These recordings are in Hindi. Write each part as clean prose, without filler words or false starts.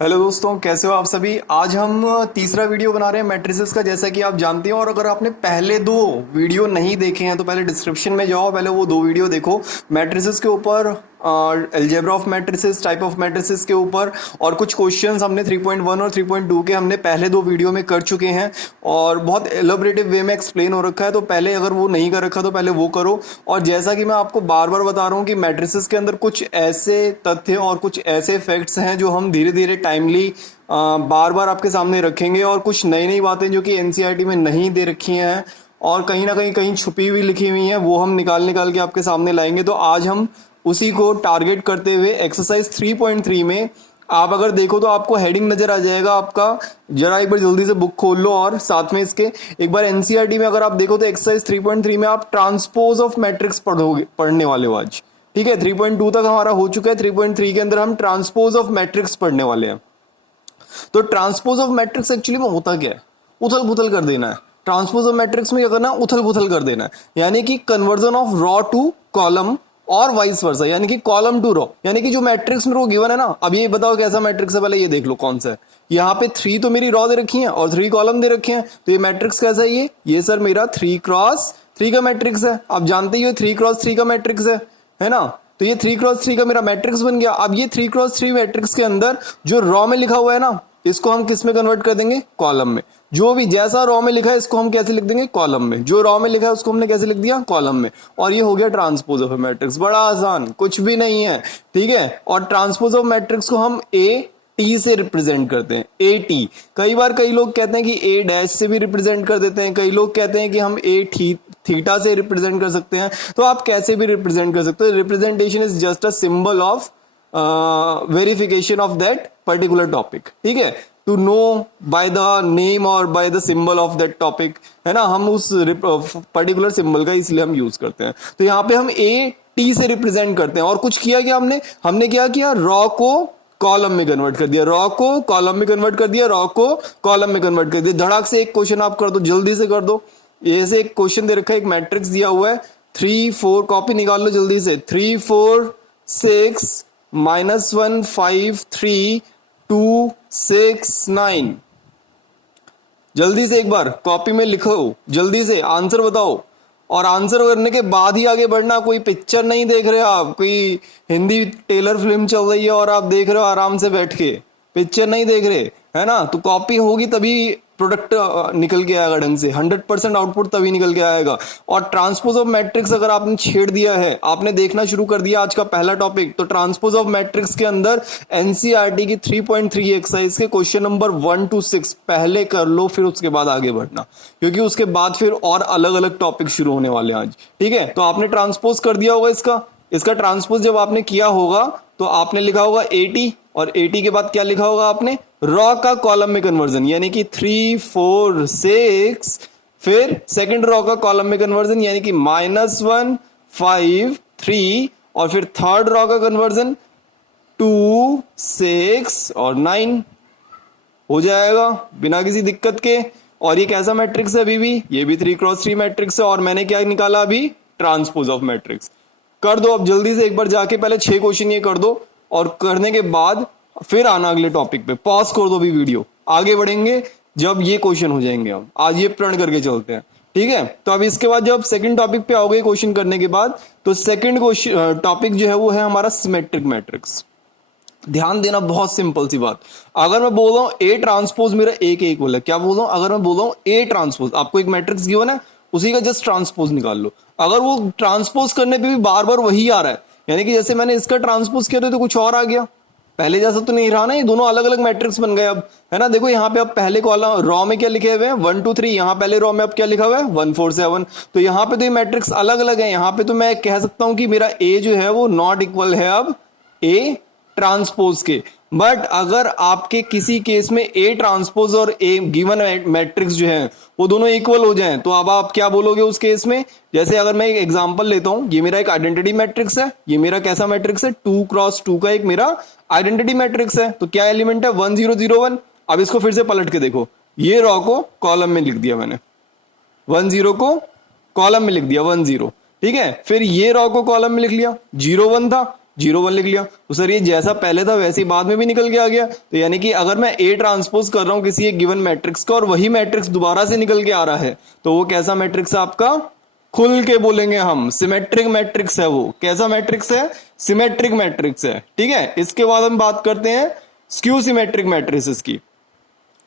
हेलो दोस्तों, कैसे हो आप सभी। आज हम तीसरा वीडियो बना रहे हैं मैट्रिसेस का, जैसा कि आप जानते हैं। और अगर आपने पहले दो वीडियो नहीं देखे हैं तो पहले डिस्क्रिप्शन में जाओ, पहले वो दो वीडियो देखो मैट्रिसेस के ऊपर, algebra of matrices, type of matrices के ऊपर। और कुछ क्वेश्चंस हमने 3.1 और 3.2 के हमने पहले दो वीडियो में कर चुके हैं और बहुत एलोबरेटिव वे में एक्सप्लेन हो रखा है। तो पहले अगर वो नहीं कर रखा तो पहले वो करो। और जैसा कि मैं आपको बार बार बता रहा हूँ कि मैट्रिसेस के अंदर कुछ ऐसे तथ्य और कुछ ऐसे फैक्ट्स हैं जो हम धीरे धीरे टाइमली बार बार आपके सामने रखेंगे, और कुछ नई नई बातें जो कि एनसीईआरटी में नहीं दे रखी हैं और कहीं ना कहीं छुपी हुई लिखी हुई हैं, वो हम निकाल निकाल के आपके सामने लाएंगे। तो आज हम उसी को टारगेट करते हुए एक्सरसाइज 3.3 में, आप अगर देखो तो आपको हेडिंग नजर आ जाएगा आपका। जरा एक बार जल्दी से बुक खोल लो और साथ में इसके एक बार एनसीईआरटी में अगर आप देखो तो एक्सरसाइज 3.3 में आप ट्रांसपोज ऑफ मैट्रिक्स पढ़ने वाले हो आज। ठीक है, 3.2 तक हमारा हो चुका है, 3.3 के अंदर हम ट्रांसपोज ऑफ मैट्रिक्स पढ़ने वाले हैं। तो ट्रांसपोज ऑफ मैट्रिक्स एक्चुअली में होता क्या है? उथल पुथल कर देना है। ट्रांसपोज ऑफ मैट्रिक्स में क्या करना है? उथल पुथल कर देना है, यानी कि conversion of row to column और वाइस वर्सा, यानी कि कॉलम टू रॉ। यानी कि जो मैट्रिक्स मेरे को गिवन है ना, अब ये बताओ कैसा मैट्रिक्स है, पहले ये देख लो कौन सा है। यहाँ पे 3 तो मेरी रॉ दे रखी है और 3 कॉलम दे रखे हैं, तो ये मैट्रिक्स कैसा है? ये सर मेरा 3x3 का मैट्रिक्स है। आप जानते ही हो 3x3 का मैट्रिक्स है ना। तो ये 3x3 का मेरा मैट्रिक्स बन गया। अब ये 3x3 मैट्रिक्स के अंदर जो रॉ में लिखा हुआ है ना, इसको हम किस में कन्वर्ट कर देंगे? कॉलम में। जो भी जैसा रॉ में लिखा है इसको हम कैसे लिख देंगे? कॉलम में। जो रॉ में लिखा है उसको हमने कैसे लिख दिया? कॉलम में। और ये हो गया ट्रांसपोज ऑफ मैट्रिक्स। बड़ा आसान, कुछ भी नहीं है। ठीक है, और ट्रांसपोज ऑफ मैट्रिक्स को हम ए टी से रिप्रेजेंट करते हैं। ए टी, कई बार कई लोग कहते हैं कि ए डैश से भी रिप्रेजेंट कर देते हैं, कई लोग कहते हैं कि हम ए थीटा से रिप्रेजेंट कर सकते हैं। तो आप कैसे भी रिप्रेजेंट कर सकते हो। Representation is just a symbol of verification of that particular topic. ठीक है, to know by the name और by the symbol of that topic, है ना। हम उस पर्टिकुलर सिंबल का इसलिए हम यूज करते हैं। तो यहाँ पे हम ए टी से रिप्रेजेंट करते हैं। और कुछ किया क्या हमने क्या किया? रॉ को कॉलम में कन्वर्ट कर दिया, रॉ को कॉलम में कन्वर्ट कर दिया, रॉ को कॉलम में कन्वर्ट कर दिया। धड़ाक से एक क्वेश्चन आप कर दो, जल्दी से कर दो। ऐसे एक क्वेश्चन दे रखा है, एक मैट्रिक्स दिया हुआ है 3 4, कॉपी निकाल लो जल्दी से। 3 4 6 -1 5 3 2 6 9। जल्दी से एक बार कॉपी में लिखो, जल्दी से आंसर बताओ। और आंसर करने के बाद ही आगे बढ़ना। कोई पिक्चर नहीं देख रहे आप, कोई हिंदी टेलर फिल्म चल रही है और आप देख रहे हो आराम से बैठ के, पिक्चर नहीं देख रहे, है ना। तो कॉपी होगी तभी प्रोडक्ट निकल के आएगा ढंग से, 100% आउटपुट तभी निकल के आएगा। और ट्रांसपोज ऑफ मैट्रिक्स अगर आपने छेड़ दिया है, आपने देखना शुरू कर दिया आज का पहला टॉपिक, तो ट्रांसपोज ऑफ मैट्रिक्स के अंदर एनसीईआरटी की 3.3 एक्सरसाइज के क्वेश्चन नंबर 1 to 6 पहले कर लो, फिर उसके बाद आगे बढ़ना, क्योंकि उसके बाद फिर और अलग अलग टॉपिक शुरू होने वाले हैं आज। ठीक है, तो आपने ट्रांसपोज कर दिया होगा इसका ट्रांसपोज जब आपने किया होगा तो आपने लिखा होगा 80, और 80 के बाद क्या लिखा होगा आपने? रॉ का कॉलम में कन्वर्जन, यानी कि 3 4 6, फिर सेकंड रॉ का कॉलम में कन्वर्जन यानी कि -1 5 3, और फिर थर्ड रॉ का कन्वर्जन 2 6 और 9 हो जाएगा बिना किसी दिक्कत के। और ये कैसा मैट्रिक्स है अभी भी? ये भी 3x3 मैट्रिक्स है। और मैंने क्या निकाला अभी? Transpose of matrix. कर दो अब जल्दी से एक बार जाके, पहले 6 क्वेश्चन ये कर दो, और करने के बाद फिर आना अगले टॉपिक पे। पॉज कर दो भी वीडियो, आगे बढ़ेंगे जब ये क्वेश्चन हो जाएंगे। हम आज ये प्रण करके चलते हैं। ठीक है, तो अब इसके बाद जब सेकंड टॉपिक पे आओगे क्वेश्चन करने के बाद, तो सेकंड क्वेश्चन टॉपिक जो है वो है हमारा सिमेट्रिक मैट्रिक्स। ध्यान देना, बहुत सिंपल सी बात। अगर मैं बोल रहा हूं ए ट्रांसपोज मेरा ए के इक्वल है, क्या बोल रहा हूं? अगर मैं बोल रहा हूं ए ट्रांसपोज, आपको एक मैट्रिक्स गिवन है, उसी का जस्ट ट्रांसपोज निकाल लो। अगर वो ट्रांसपोज करने पे भी बार बार वही आ रहा है, यानी कि जैसे मैंने इसका ट्रांसपोज किया तो कुछ और आ गया, पहले जैसा तो नहीं रहा ना, ये दोनों अलग अलग मैट्रिक्स बन गए अब, है ना। देखो यहाँ पे अब पहले कॉलम रॉ में क्या लिखे हुए हैं? 1 2 3। यहाँ पहले रॉ में अब क्या लिखा हुआ है? 1 4 7। तो यहाँ पे तो ये मैट्रिक्स अलग अलग है। यहाँ पे तो मैं कह सकता हूं कि मेरा ए जो है वो नॉट इक्वल है अब ए ट्रांसपोज के। बट अगर आपके किसी केस में ए ट्रांसपोज और ए गिवन मैट्रिक्स जो है वो दोनों इक्वल हो जाएं, तो अब आप क्या बोलोगे उस केस में? जैसे अगर मैं एक एग्जांपल लेता हूं, ये मेरा एक आइडेंटिटी मैट्रिक्स है, ये मेरा कैसा मैट्रिक्स है? 2x2 का एक मेरा आइडेंटिटी मैट्रिक्स है। तो क्या एलिमेंट है? 1 0 0 1। अब इसको फिर से पलट के देखो, ये रॉ को कॉलम में लिख दिया मैंने, 1 0 को कॉलम में लिख दिया 1 0। ठीक है, फिर ये रॉ को कॉलम में लिख लिया, 0 1 था, 0 1 लिख लिया। तो सर ये जैसा पहले था वैसे ही बाद में भी निकल के आ गया। तो यानी कि अगर मैं ए ट्रांसपोज कर रहा हूं किसी एक गिवन मैट्रिक्स का और वही मैट्रिक्स दोबारा से निकल के आ रहा है तो वो कैसा मैट्रिक्स है आपका? खुल के बोलेंगे हम, सिमेट्रिक मैट्रिक्स है वो। कैसा मैट्रिक्स है? सिमेट्रिक मैट्रिक्स है। ठीक है, इसके बाद हम बात करते हैं स्क्यू सिमेट्रिक मैट्रिसेस की।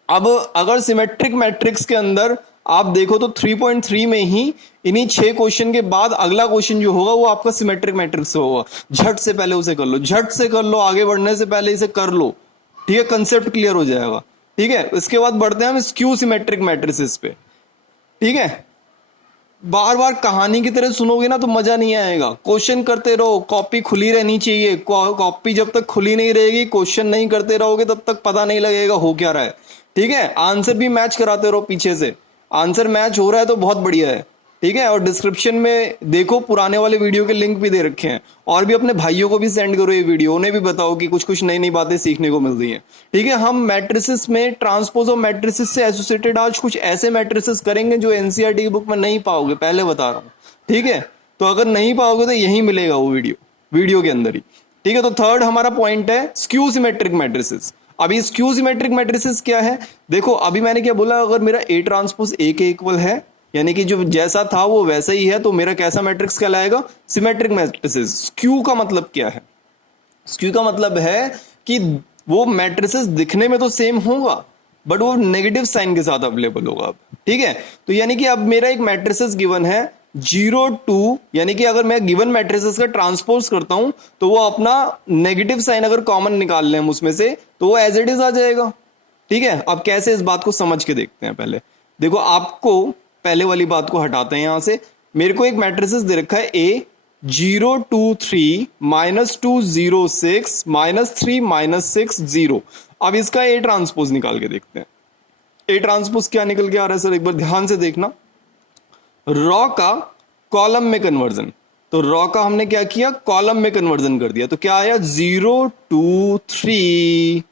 अब अगर सिमेट्रिक मैट्रिक्स के अंदर आप देखो तो 3.3 में ही इन्हीं 6 क्वेश्चन के बाद अगला क्वेश्चन जो होगा वो आपका सिमेट्रिक मैट्रिक्स होगा। झट से पहले उसे कर लो, झट से कर लो, आगे बढ़ने से पहले इसे कर लो। ठीक है, कंसेप्ट क्लियर हो जाएगा। ठीक है, इसके बाद बढ़ते हैं हम स्क्यू सिमेट्रिक मैट्रिसेस पे। ठीक है, बार बार कहानी की तरह सुनोगे ना तो मजा नहीं आएगा। क्वेश्चन करते रहो, कॉपी खुली रहनी चाहिए। कॉपी जब तक खुली नहीं रहेगी, क्वेश्चन नहीं करते रहोगे तब तक पता नहीं लगेगा हो क्या रहा है। ठीक है, आंसर भी मैच कराते रहो पीछे से। आंसर मैच हो रहा है तो बहुत बढ़िया है। ठीक है, और डिस्क्रिप्शन में देखो पुराने वाले वीडियो के लिंक भी दे रखे हैं, और भी अपने भाइयों को भी सेंड करो ये वीडियो, उन्हें भी बताओ कि कुछ कुछ नई नई बातें सीखने को मिल रही हैं। ठीक है, हम मैट्रिसेस में ट्रांसपोज ऑफ मैट्रिसेस से एसोसिएटेड आज कुछ ऐसे मैट्रिसेस करेंगे जो एनसीईआरटी की बुक में नहीं पाओगे, पहले बता रहा हूँ। ठीक है, तो अगर नहीं पाओगे तो यही मिलेगा वो वीडियो के अंदर ही। ठीक है, तो थर्ड हमारा पॉइंट है स्क्यू सिमेट्रिक मैट्रिसेस। अभी स्क्यू सिमेट्रिक मैट्रिसेस क्या है? देखो अभी मैंने क्या बोला, अगर मेरा ए ट्रांसपोज ए के इक्वल है, यानी कि जो जैसा था वो वैसा ही है, तो मेरा कैसा मैट्रिक्स कहलाएगा? Symmetric matrices. स्क्यू का मतलब क्या है? स्क्यू का मतलब है कि वो मैट्रिसेस दिखने में तो सेम होगा बट वो नेगेटिव साइन के साथ अवेलेबल होगा। अब ठीक है, तो यानी कि अब मेरा एक मैट्रिसेस गिवन है 0 2, यानी कि अगर मैं गिवन मैट्रिसेस का ट्रांसपोज करता हूं तो वो अपना नेगेटिव साइन अगर कॉमन निकाल लें हम उसमें से तो वो एज इट इज आ जाएगा। ठीक है, अब कैसे इस बात को समझ के देखते हैं। पहले देखो, आपको पहले वाली बात को हटाते हैं यहां से। मेरे को एक मैट्रिसेस दे रखा है ए 0 2 3 -2 0 6 -3 -6 0। अब इसका ए ट्रांसपोज निकाल के देखते हैं। ए ट्रांसपोज क्या निकल के आ रहा है सर? एक बार ध्यान से देखना। रॉ का कॉलम में कन्वर्जन, तो रॉ का हमने क्या किया? कॉलम में कन्वर्जन कर दिया। तो क्या आया? 0 2 3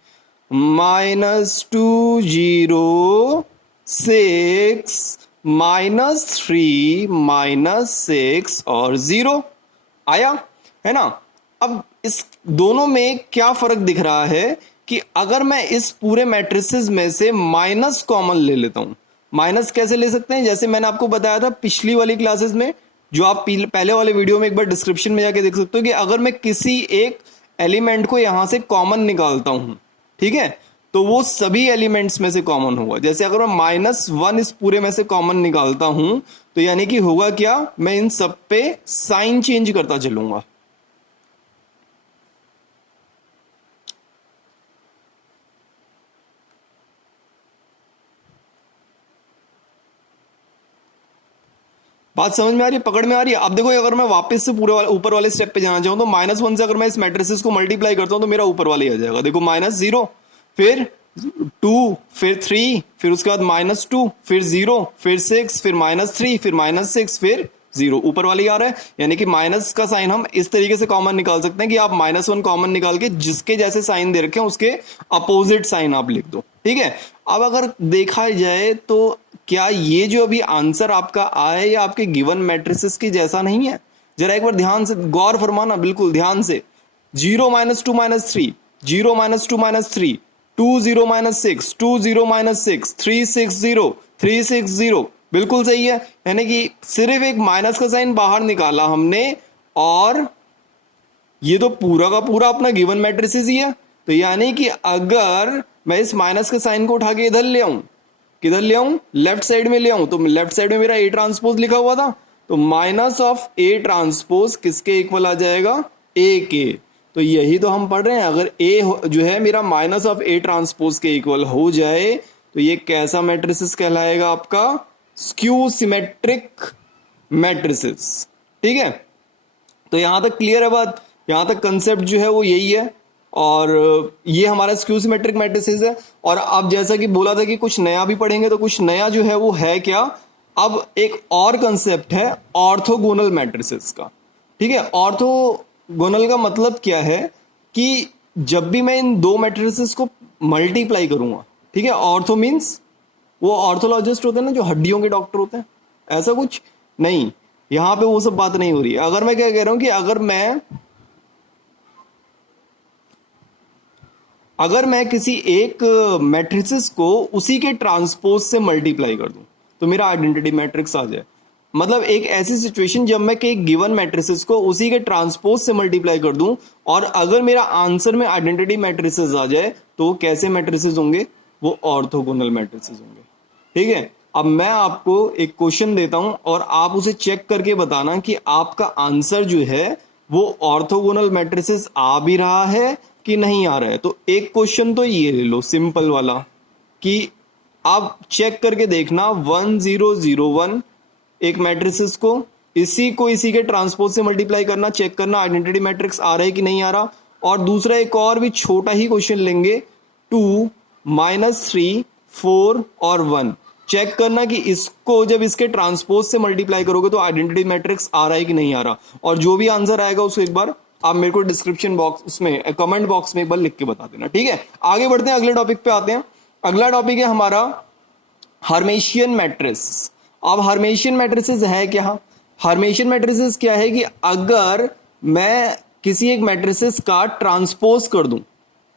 -2 0 6 -3 -6 और 0 आया, है ना। अब इस दोनों में क्या फर्क दिख रहा है कि अगर मैं इस पूरे मैट्रिसेस में से माइनस कॉमन ले लेता हूं। माइनस कैसे ले सकते हैं? जैसे मैंने आपको बताया था पिछली वाली क्लासेस में, जो आप पहले वाले वीडियो में एक बार डिस्क्रिप्शन में जाके देख सकते हो, कि अगर मैं किसी एक एलिमेंट को यहां से कॉमन निकालता हूं, ठीक है, तो वो सभी एलिमेंट्स में से कॉमन होगा। जैसे अगर मैं -1 इस पूरे में से कॉमन निकालता हूं तो यानी कि होगा क्या? मैं इन सब पे साइन चेंज करता चलूंगा। बात समझ में आ रही है? पकड़ में आ रही है? अब देखो, अगर मैं वापस से पूरे ऊपर वाले स्टेप पे जाना चाहूं तो -1 से अगर मैं इस मैट्रिसेस को मल्टीप्लाई करता हूं तो मेरा ऊपर वाले आ जाएगा। देखो, -0 फिर 2 फिर 3 फिर उसके बाद -2 फिर 0 फिर 6 फिर -3 फिर -6 फिर 0, ऊपर वाले आ रहा है। यानी कि माइनस का साइन हम इस तरीके से कॉमन निकाल सकते हैं कि आप -1 कॉमन निकाल के जिसके जैसे साइन दे रखे हैं उसके अपोजिट साइन आप लिख दो। ठीक है, अब अगर देखा जाए तो क्या ये जो अभी आंसर आपका आया ये आपके गिवन मैट्रिसेस की जैसा नहीं है? जरा एक बार ध्यान से गौर फरमाना, बिल्कुल ध्यान से। 0 -2 -3 0 -2 -3 2 0 -6 2 0 -6 3 6 0 3 6 0, बिल्कुल सही है। यानी कि सिर्फ एक माइनस का साइन बाहर निकाला हमने और ये तो पूरा का पूरा अपना गिवन मैट्रिसेस ही है। तो यानी कि अगर मैं इस माइनस के साइन को उठा के इधर ले आऊं, किधर ले आऊं? लेफ्ट साइड में ले आऊं, तो लेफ्ट साइड में मेरा ए ट्रांसपोज लिखा हुआ था, तो माइनस ऑफ ए ट्रांसपोज किसके इक्वल आ जाएगा? ए के। तो यही तो हम पढ़ रहे हैं। अगर ए जो है मेरा माइनस ऑफ ए ट्रांसपोज के इक्वल हो जाए तो ये कैसा मैट्रिसेस कहलाएगा? आपका स्क्यू सिमेट्रिक मैट्रिसेस। ठीक है, तो यहां तक क्लियर है बात? यहां तक कंसेप्ट जो है वो यही है, और ये हमारा स्क्यू सिमेट्रिक मैट्रिसेस है। और अब जैसा कि बोला था कि कुछ नया भी पढ़ेंगे, तो कुछ नया जो है वो है क्या? अब एक और कंसेप्ट है ऑर्थोगोनल मैट्रिसेस का। ठीक है, ऑर्थोगोनल का मतलब क्या है कि जब भी मैं इन दो मैट्रिसेस को मल्टीप्लाई करूंगा, ठीक है, ऑर्थो मीन्स वो ऑर्थोलॉजिस्ट होते हैं ना, जो हड्डियों के डॉक्टर होते हैं, ऐसा कुछ नहीं, यहां पे वो सब बात नहीं हो रही है। अगर मैं क्या कह रहा हूं कि अगर मैं अगर मैं किसी एक मैट्रिसेस को उसी के ट्रांसपोज से मल्टीप्लाई कर दूं तो मेरा आइडेंटिटी मैट्रिक्स आ जाए। मतलब एक ऐसी सिचुएशन जब मैं एक गिवन मैट्रिसेस को उसी के ट्रांसपोज से मल्टीप्लाई कर दूं और अगर मेरा आंसर में आइडेंटिटी मैट्रिसेस आ जाए तो कैसे मैट्रिसेस होंगे, वो ऑर्थोगोनल मैट्रिसेस होंगे। ठीक है, अब मैं आपको एक क्वेश्चन देता हूं और आप उसे चेक करके बताना कि आपका आंसर जो है वो ऑर्थोगोनल मैट्रिसेस आ भी रहा है कि नहीं आ रहा है। तो एक क्वेश्चन तो ये ले लो सिंपल वाला कि आप चेक करके देखना 1001 एक मैट्रिसेस को इसी के ट्रांसपोज से मल्टीप्लाई करना, चेक करना आइडेंटिटी मैट्रिक्स आ रहा है कि नहीं आ रहा। और दूसरा एक और भी छोटा ही क्वेश्चन लेंगे 2, -3, 4 और 1, चेक करना कि इसको जब इसके ट्रांसपोज से मल्टीप्लाई करोगे तो आइडेंटिटी मैट्रिक्स आ रहा है कि नहीं आ रहा। और जो भी आंसर आएगा उसको एक बार आप मेरे को डिस्क्रिप्शन बॉक्स में कमेंट बॉक्स में एक बार लिख के बता देना। ठीक है, आगे बढ़ते हैं, अगले टॉपिक पे आते हैं। अगला टॉपिक है हमारा हर्मेशियन मैट्रिस। अब हर्मेशियन मैट्रिसेस है क्या? हर्मेशियन मैट्रिसेस क्या है कि अगर मैं किसी एक मैट्रिसेस का ट्रांसपोज कर दूं,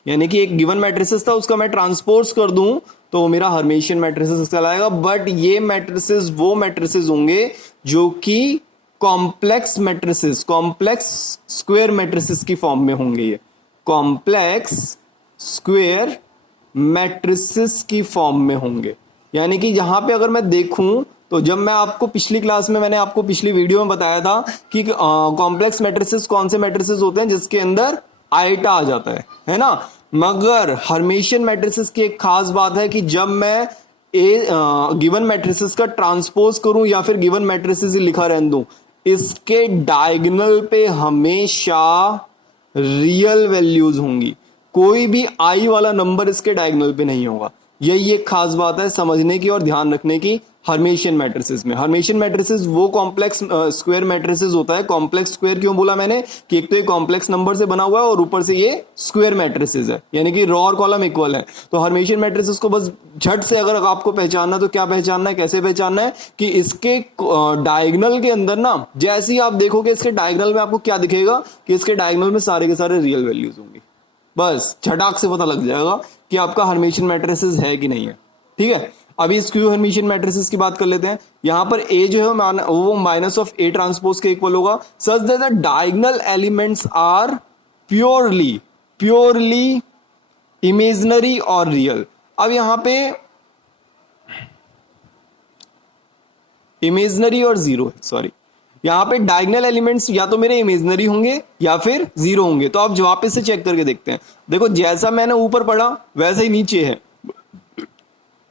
यानी कि एक गिवन मैट्रिसेस था उसका मैं ट्रांसपोज कर दूं तो मेरा हर्मेशियन मैट्रिसेस कहलाएगा। बट ये मैट्रिसेस वो मैट्रिसेस होंगे जो कि complex matrices, complex square matrices की फॉर्म में होंगे। ये कॉम्प्लेक्स स्क्वायर मैट्रिसेस की फॉर्म में होंगे। यानी कि यहां पे अगर मैं देखूं तो जब मैं आपको पिछली क्लास में मैंने आपको पिछली वीडियो में बताया था कि कॉम्प्लेक्स मैट्रिसेस कौन से मैट्रिसेस होते हैं जिसके अंदर आइटा आ जाता है ना। मगर हर्मेशियन मैट्रिसेस की एक खास बात है कि जब मैं गिवन मैट्रिसेस का ट्रांसपोज करूं या फिर गिवन मैट्रिसेस ही लिखा रहने दूं, इसके डायगोनल पे हमेशा रियल वैल्यूज होंगी। कोई भी आई वाला नंबर इसके डायगोनल पे नहीं होगा। यही एक खास बात है समझने की और ध्यान रखने की हर्मेशियन मैट्रिसेस में। हर्मेशियन मैट्रिसेस वो कॉम्प्लेक्स स्क्वायर मैट्रिसेस होता है। कॉम्प्लेक्स स्क्वायर क्यों बोला मैंने कि एक तो ये कॉम्प्लेक्स नंबर से बना हुआ है और ऊपर से ये स्क्वायर मैट्रिसेस है, यानी कि रो और कॉलम इक्वल है। तो हर्मेशियन मैट्रिसेस को बस झट से अगर आपको पहचानना तो क्या पहचानना है, कैसे पहचानना है कि इसके डायगोनल के अंदर ना, जैसे ही आप देखोगे इसके डायगोनल में आपको क्या दिखेगा कि इसके डायगोनल में सारे के सारे रियल वैल्यूज होंगी। बस झटाक से पता लग जाएगा कि आपका हर्मेशियन मैट्रिसेस है कि नहीं है। ठीक है, अभी स्क्यू हर्मेशियन मैट्रिसेस की बात कर लेते हैं। यहां पर ए जो है वो माइनस ऑफ ए ट्रांसपोज के इक्वल होगा such that the diagonal elements are purely imaginary और रियल। अब यहां पे इमेजिनरी और जीरो, सॉरी, यहां पे डायगोनल एलिमेंट्स या तो मेरे इमेजिनरी होंगे या फिर जीरो होंगे। तो आप वापस से चेक करके देखते हैं। देखो जैसा मैंने ऊपर पढ़ा वैसा ही नीचे है।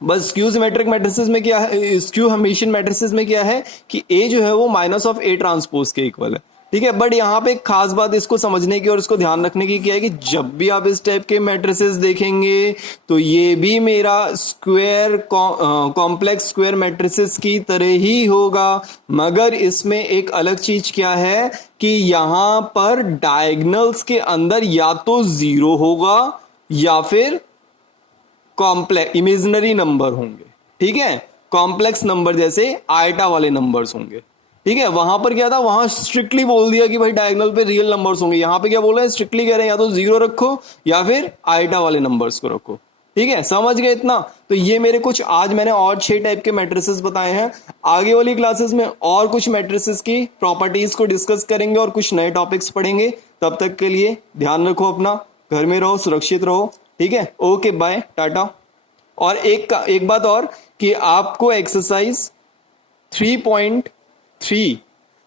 बस स्क्यू सिमेट्रिक मैट्रिसेस में क्या है, स्क्यू हर्मेशियन मैट्रिसेस में क्या है कि ए जो है वो माइनस ऑफ ए ट्रांसपोज के इक्वल है। ठीक है, बट यहाँ पे एक खास बात इसको समझने की और इसको ध्यान रखने की क्या है कि जब भी आप इस टाइप के मैट्रिसेस देखेंगे तो ये भी मेरा स्क्वायर कॉम्प्लेक्स स्क्वायर मैट्रिसेस की तरह ही होगा। मगर इसमें एक अलग चीज क्या है कि यहां पर डायगोनल्स के अंदर या तो जीरो होगा या फिर कॉम्प्लेक्स इमेजिनरी नंबर होंगे। ठीक है, कॉम्प्लेक्स नंबर जैसे आइटा वाले नंबर्स होंगे। ठीक है, वहां पर क्या था, वहां स्ट्रिक्टली बोल दिया कि भाई डायगोनल पे रियल नंबर्स होंगे। यहां पे क्या बोल रहे हैं, स्ट्रिक्टली कह रहे हैं या तो जीरो रखो या फिर आइटा वाले नंबर्स को रखो। ठीक है, समझ गए इतना? तो ये मेरे कुछ आज मैंने और 6 टाइप के मैट्रिसेस बताए हैं। आगे वाली क्लासेस में और कुछ मैट्रिसेस की प्रॉपर्टीज को डिस्कस करेंगे और कुछ नए टॉपिक्स पढ़ेंगे। तब तक के लिए ध्यान रखो अपना, घर में रहो, सुरक्षित रहो। ठीक है, ओके, बाय, टाटा। और एक बात और कि आपको एक्सरसाइज 3.3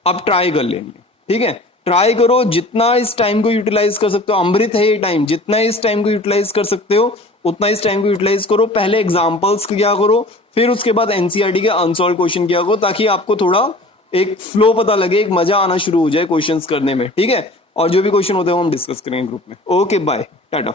आप ट्राई कर लेनी है। ठीक है, ट्राई करो, जितना इस टाइम को यूटिलाइज कर सकते हो, अमृत है ये टाइम, जितना इस टाइम को यूटिलाइज कर सकते हो उतना इस टाइम को यूटिलाइज करो। पहले एग्जांपल्स किया करो, फिर उसके बाद एनसीईआरटी के अनसॉल्व क्वेश्चन किया करो, ताकि आपको थोड़ा एक फ्लो पता लगे, एक मजा आना शुरू हो जाए क्वेश्चंस करने में। ठीक है, और जो भी क्वेश्चन होते हैं वो हम डिस्कस करेंगे ग्रुप में। Okay, bye, Tata.